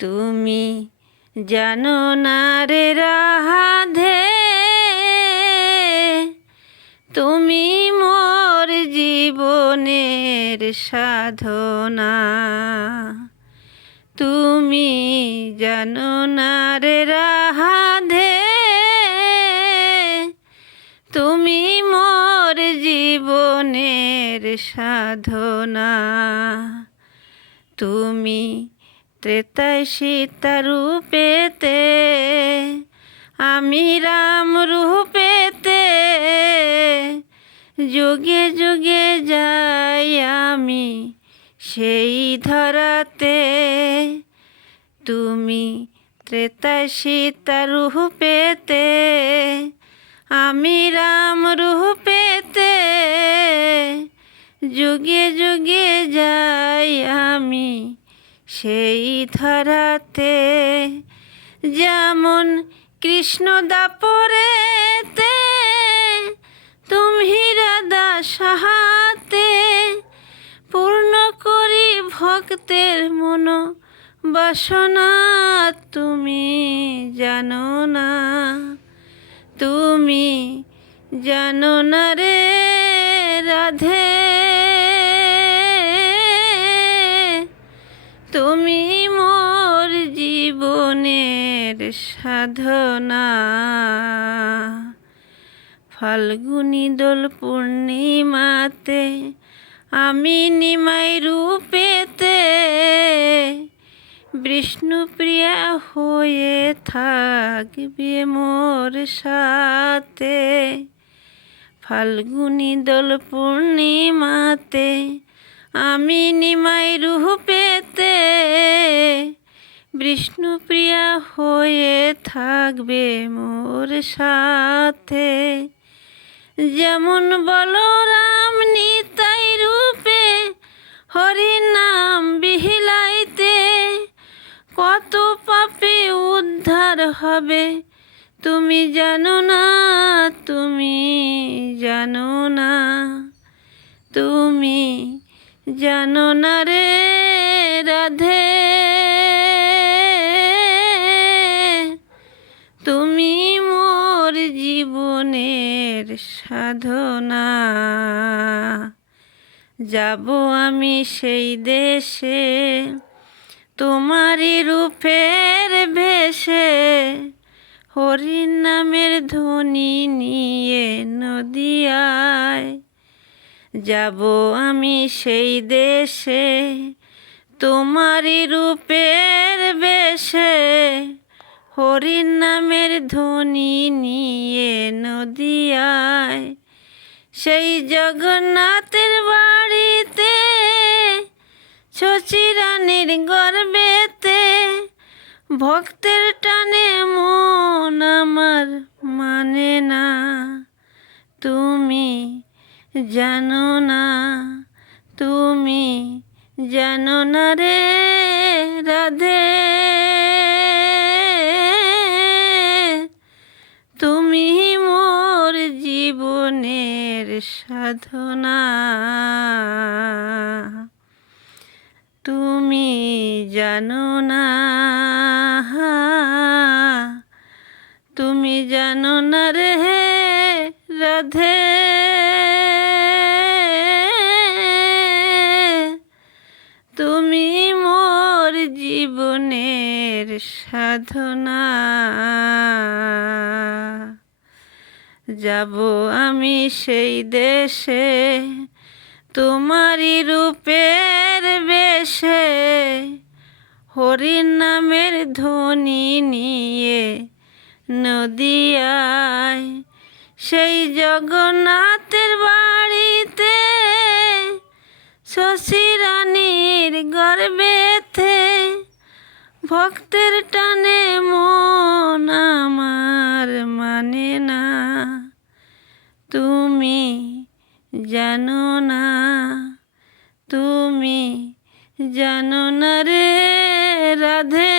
তুমি জানো না রে রাধে, তুমি মোর জীবনের সাধনা। তুমি জানো না রে রাধে, তুমি মোর জীবনের সাধনা। তুমি ত্রেতায় সীতা রূপেতে আমি রাম রূপেতে যুগে যুগে যাই আমি সেই ধরাতে। তুমি ত্রেতা সীতা রূপেতে আমি রাম রূপেতে যুগে যুগে যাই আমি সেই ধরাতে যেমন কৃষ্ণ দাপরেতে তুমি রাধা সাহাতে পূর্ণ করি ভক্তের মন বাসনা, তুমি জানো না, তুমি জানো না রে রাধে। জীবনের সাধনা। ফাল্গুনি দোল পূর্ণিমাতে আমি নিমাই রূপেতে বিষ্ণুপ্রিয়া হয়ে থাকবে মোর সাথে। ফাল্গুনি দোল পূর্ণিমাতে আমি নিমাই রূপেতে বিষ্ণুপ্রিয়া হয়ে থাকবে মোর সাথে। যেমন বলরাম নিতাই রূপে হরি নাম বিহিলাইতে, কত পাপে উদ্ধার হবে তুমি জানো না, তুমি জানো না, তুমি জানো না রে। সাধনা। যাব আমি সেই দেশে, তোমারই রূপের ভেসে হরির নামের ধ্বনি নিয়ে নদিয়ায়। যাব আমি সেই দেশে, তোমারই রূপের বেশে হরির নামের ধ্বনি নিয়ে নদিয়ায়, সেই জগন্নাথের বাড়িতে শচিরানীর গর্বেতে, ভক্তের টানে মন আমার মানে না। তুমি জানো না, তুমি জানো না রে রাধে। সাধনা। তুমি জানো না। তুমি জানো না রে রাধে। তুমি মোর জীবনের সাধনা। যাব আমি সেই দেশে, তোমারই রূপের বেশে, হরির নামের ধ্বনি নিয়ে নদিয়ায়, সেই জগন্নাথের বাড়িতে শশী রানীর গর্বেতে ভক্তের টানে মন আমার মানে না। তুমি জানো না তুমি জানো না রে রাধে